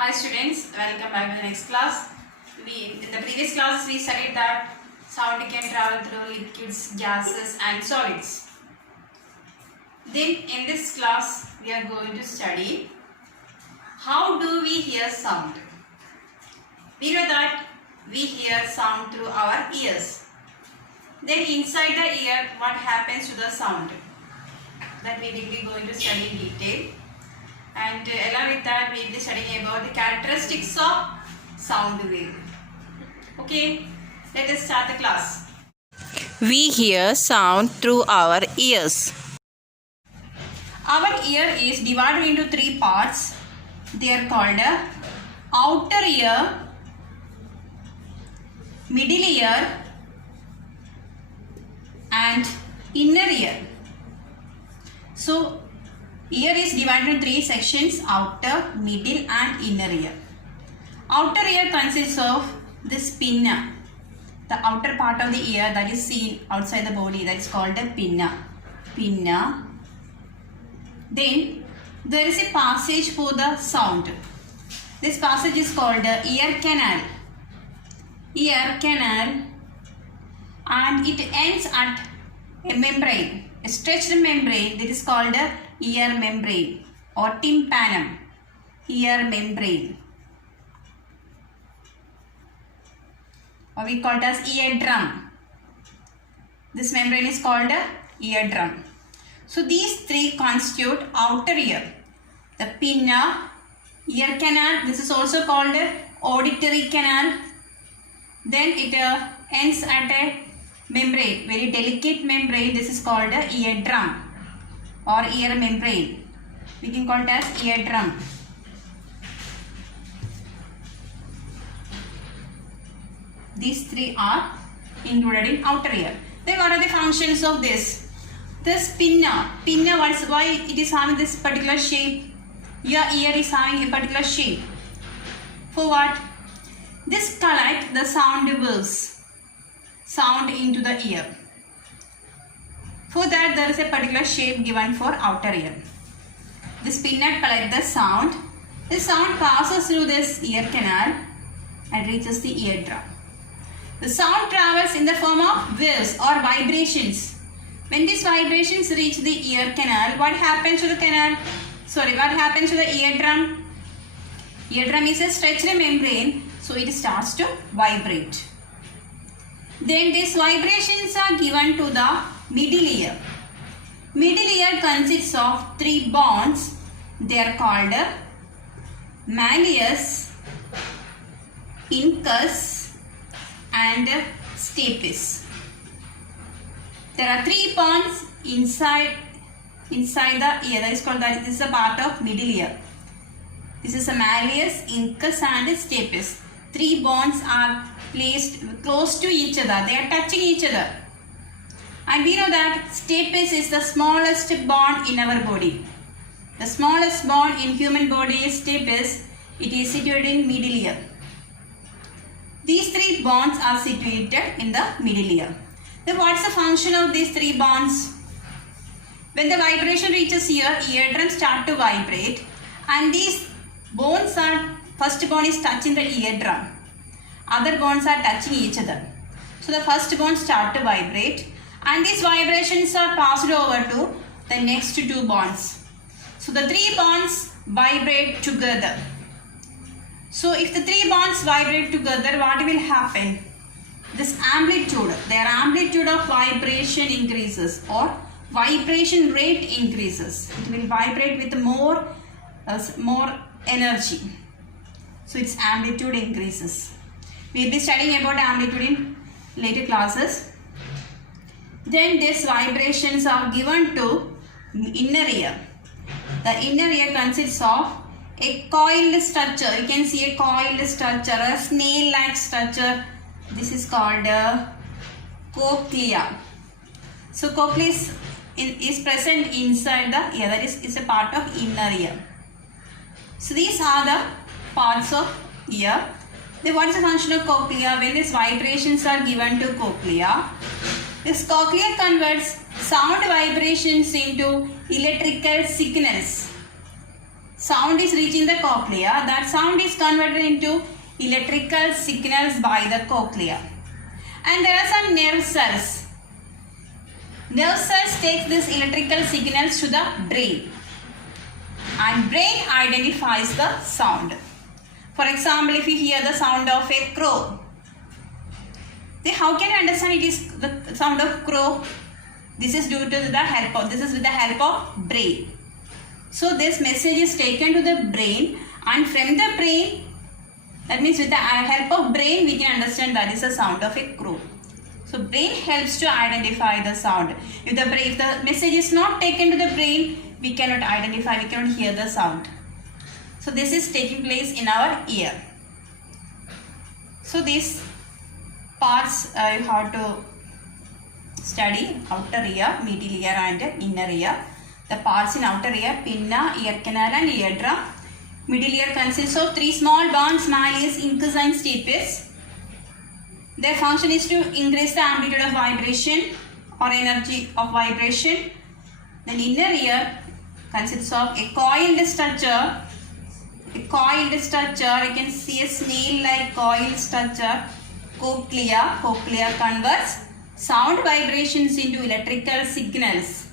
Hi students, welcome back to the next class. In the previous class we studied that sound can travel through liquids, gases and solids. Then in this class we are going to study how do we hear sound. We know that we hear sound through our ears. Then inside the ear what happens to the sound, that we will be going to study in detail. And along with that we will be studying about the characteristics of sound wave. Okay, let us start the class. We hear sound through our ears. Our ear is divided into three parts. They are called outer ear, middle ear and inner ear. So ear is divided into three sections: outer, middle and inner ear. Outer ear consists of this pinna, the outer part of the ear that is seen outside the body, that is called a pinna. Then there is a passage for the sound. This passage is called the ear canal. And it ends at a membrane, a stretched membrane that is called a ear membrane or tympanum. Ear membrane, or we call it as eardrum. This membrane is called a eardrum. So these three constitute outer ear. The pinna, ear canal, this is also called a auditory canal. Then it ends at a membrane, very delicate membrane. This is called a eardrum or ear membrane. We can call it as eardrum. These three are included in outer ear. Then what are the functions of this? This pinna, why it is having this particular shape? Your ear is having a particular shape. For what? This collects the sound waves, sound into the ear. For that there is a particular shape given for outer ear. This pinna collects the sound. The sound passes through this ear canal and reaches the eardrum. The sound travels in the form of waves or vibrations. When these vibrations reach the ear canal, what happens to the canal? What happens to the eardrum? Eardrum is a stretched membrane, so it starts to vibrate. Then these vibrations are given to the middle ear. Middle ear consists of three bones. They are called malleus, incus and stapes. There are three bones inside the ear. That is called this is a part of middle ear. This is a malleus, incus and stapes. Three bones are placed close to each other. They are touching each other. And we know that stapes is the smallest bone in our body. The smallest bone in human body is stapes. It is situated in middle ear. These three bones are situated in the middle ear. Then what is the function of these three bones? When the vibration reaches here, eardrum start to vibrate, and these bones are, first bone is touching the eardrum. Other bones are touching each other. So the first bone start to vibrate, and these vibrations are passed over to the next two bones. So the three bones vibrate together. So if the three bonds vibrate together, what will happen? This amplitude, their amplitude of vibration increases or vibration rate increases. It will vibrate with more energy. So its amplitude increases. We will be studying about amplitude in later classes. Then these vibrations are given to inner ear. The inner ear consists of a coiled structure. You can see a coiled structure, a snail-like structure. This is called cochlea. So cochlea is present inside the ear. That is a part of inner ear. So these are the parts of ear. Then what is the function of cochlea? When these vibrations are given to cochlea, this cochlea converts sound vibrations into electrical signals. sound is reaching the cochlea, that sound is converted into electrical signals by the cochlea. And there are some nerve cells. Nerve cells take these electrical signals to the brain, and brain identifies the sound. For example, if you hear the sound of a crow, then how can you understand it is the sound of crow? This is due to the help of, this is with the help of brain. So this message is taken to the brain, and from the brain, that means with the help of brain, we can understand that is the sound of a crow. So brain helps to identify the sound. If the message is not taken to the brain, we cannot identify, we cannot hear the sound. So this is taking place in our ear. So these parts you have to study: outer ear, middle ear and inner ear. The parts in outer ear: pinna, ear canal and eardrum. Middle ear consists of three small bones: malleus, incus and stapes. Their function is to increase the amplitude of vibration or energy of vibration. Then inner ear consists of a coiled structure. You can see a snail-like coiled structure. Cochlea converts sound vibrations into electrical signals,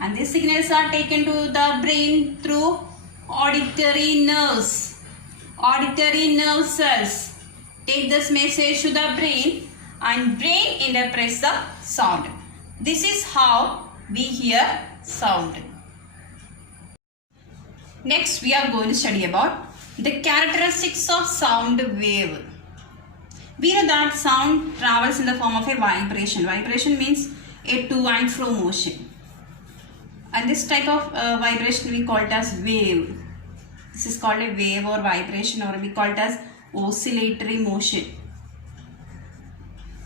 and these signals are taken to the brain through auditory nerves. Auditory nerve cells take this message to the brain, and brain interprets the sound. This is how we hear sound. Next, we are going to study about the characteristics of sound wave. We know that sound travels in the form of a vibration. Vibration means a to and fro motion. And this type of vibration we call it as wave. This is called a wave or vibration, or we call it as oscillatory motion.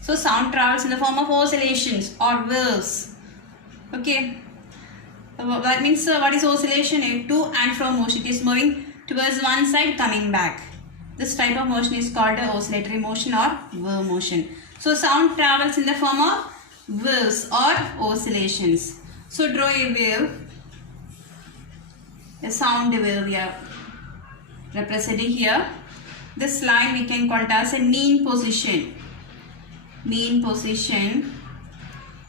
So sound travels in the form of oscillations or waves. Okay. That means what is oscillation? A to and fro motion. It is moving towards one side, coming back. This type of motion is called a oscillatory motion or wave motion. So sound travels in the form of waves or oscillations. So draw a wave, a sound wave we are representing here. This line we can call it as a mean position. Mean position.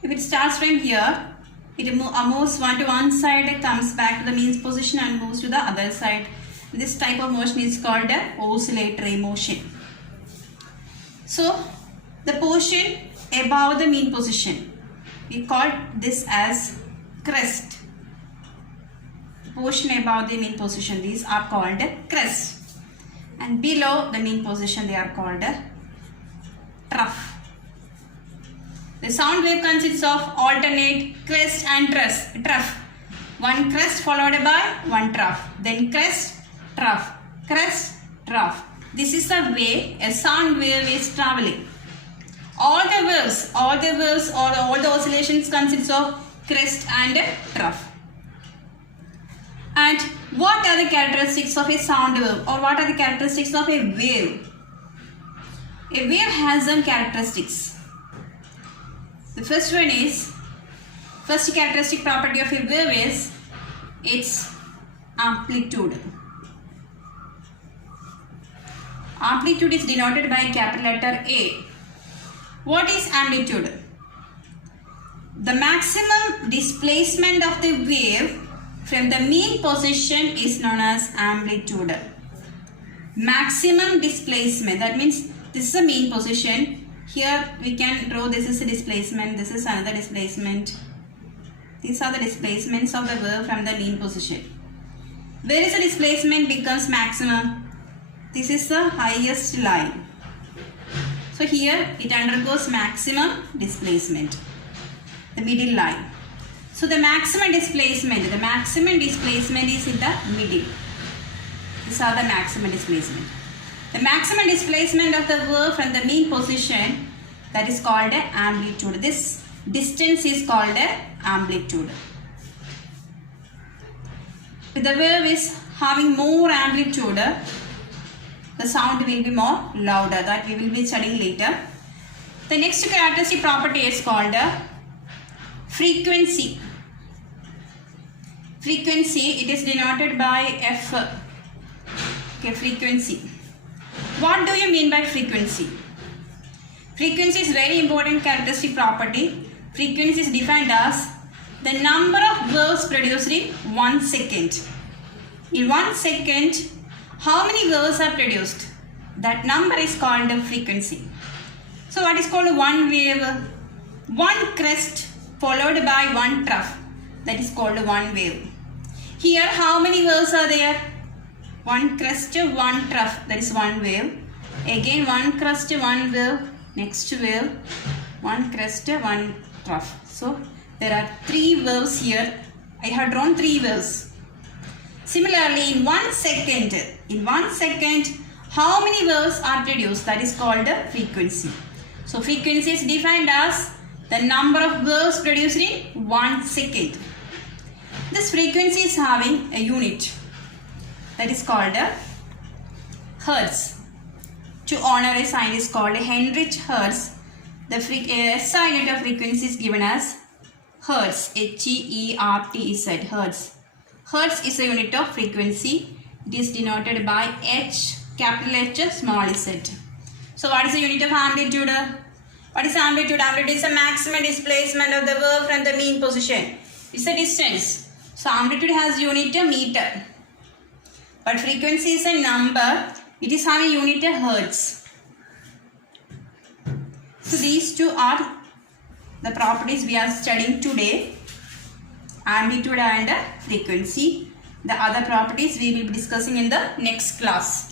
If it starts from here, it moves to one side, comes back to the mean position and moves to the other side. This type of motion is called a oscillatory motion. So the portion above the mean position, we call this as crest. Portion above the mean position, these are called crest. And below the mean position, they are called trough. The sound wave consists of alternate crest and trough. One crest followed by one trough. Then crest, trough, crest, trough. This is the way a sound wave is traveling. All the waves or all the oscillations consists of crest and trough. And what are the characteristics of a sound wave, or what are the characteristics of a wave? A wave has some characteristics. The first characteristic property of a wave is its amplitude. Amplitude is denoted by capital letter A. What is amplitude? The maximum displacement of the wave from the mean position is known as amplitude. Maximum displacement, that means this is the mean position. Here we can draw, this is a displacement, this is another displacement. These are the displacements of the wave from the mean position. Where is the displacement becomes maximum? This is the highest line. So here it undergoes maximum displacement, the middle line. So the maximum displacement is in the middle. These are the maximum displacement. The maximum displacement of the wave from the mean position, that is called amplitude. This distance is called amplitude. If the wave is having more amplitude, the sound will be more louder. That we will be studying later. The next characteristic property is called frequency. Frequency, it is denoted by F. Okay, frequency. What do you mean by frequency? Frequency is very important characteristic property. Frequency is defined as the number of waves produced in 1 second. In 1 second, how many waves are produced? That number is called the frequency. So what is called one wave? One crest followed by one trough. That is called one wave. Here how many waves are there? One crest, one trough. That is one wave. Again one crest, one wave. Next wave. One crest, one trough. So there are 3 waves here. I have drawn 3 waves. Similarly, in 1 second, how many waves are produced? That is called the frequency. So frequency is defined as the number of waves produced in 1 second. This frequency is having a unit that is called Hertz. To honor a scientist called Heinrich Hertz, the SI unit of frequency is given as Hertz. H-E-R-T-Z, Hertz. Hertz is a unit of frequency. It is denoted by H, capital H, small z. So what is the unit of amplitude? What is amplitude? Amplitude is the maximum displacement of the wave from the mean position. It's a distance. So amplitude has unit meter. But frequency is a number. It is having unit Hertz. So these two are the properties we are studying today. Amplitude and frequency. The other properties we will be discussing in the next class.